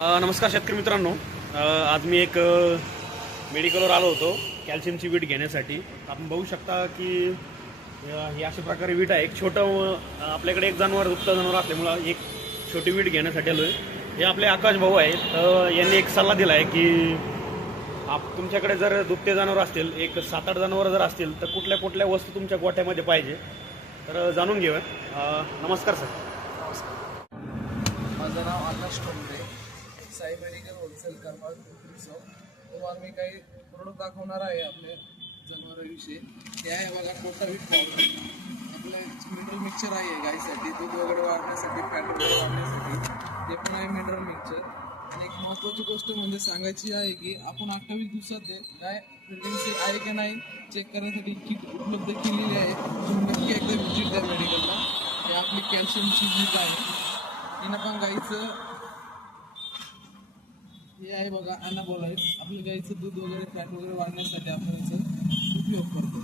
नमस्कार शेतकरी मित्रांनो. आज मी एक मेडिकलवर आलो होतो कॅल्शियमची वीट घेण्यासाठी. आपण बघू शकता की ही अशा प्रकारे वीट आहे. एक छोटं आपल्याकडे एक जनावर दुभतं जनावर असल्यामुळं एक छोटी वीट घेण्यासाठी आलो आहे. हे आपले आकाश भाऊ आहेत. यांनी एक सल्ला दिला आहे की तुमच्याकडे जर दुभते जनावर असतील, एक 7-8 जनावर जर असतील, तर कुठल्या कुठल्या वस्तू तुमच्या गोठ्यामध्ये पाहिजे, तर जाणून घेऊया. नमस्कार सर. माझं नाव आकाश टोंबरे, साई मेडिकल होलसेल कारभार शॉप. तुम्हाला मी काही प्रोडक्ट दाखवणार आहे आपल्या जनावरांविषयी. ते आहे बघा कोटावीट पावडर. आपलं मिनरल मिक्सचर आहे गायसाठी, दूध वगैरे वाढण्यासाठी, फॅट वगैरे वाढण्यासाठी. ते पण आहे मिनरल मिक्सचर. आणि एक महत्त्वाची गोष्ट म्हणजे सांगायची आहे की आपण 28 दिवसात गाय प्रेग्नन्सी आहे की नाही चेक करण्यासाठी किट उपलब्ध केलेली आहे. तुम्ही नक्की एकदा व्हिजिट द्या मेडिकलला. हे आपली कॅल्शियमची वीट आहे. हिनं पण गाईचं हे आहे बघा अनाबॉलाइट. आपल्या गाईचं दूध वगैरे फॅट वगैरे वाढण्यासाठी आपण याचा उपयोग करतो.